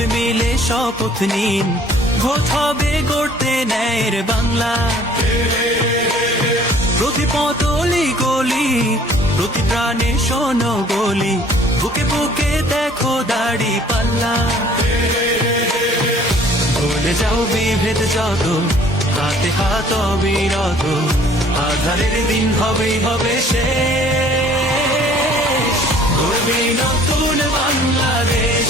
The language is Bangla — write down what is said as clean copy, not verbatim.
সবে মিলে শপথ নিন, ভোট হবে গড়তে ন্যায়ের বাংলা। প্রতি পতলি গলি, প্রতি প্রাণে শোনো বলি, বুকে বুকে দেখো দাড়ি পাল্লা। ভুলে যাও বিভেদ যত, হাতে হাত অবিরত, আধারের দিন হবেই হবে শেষ। গড়বে নতুন বাংলাদেশ।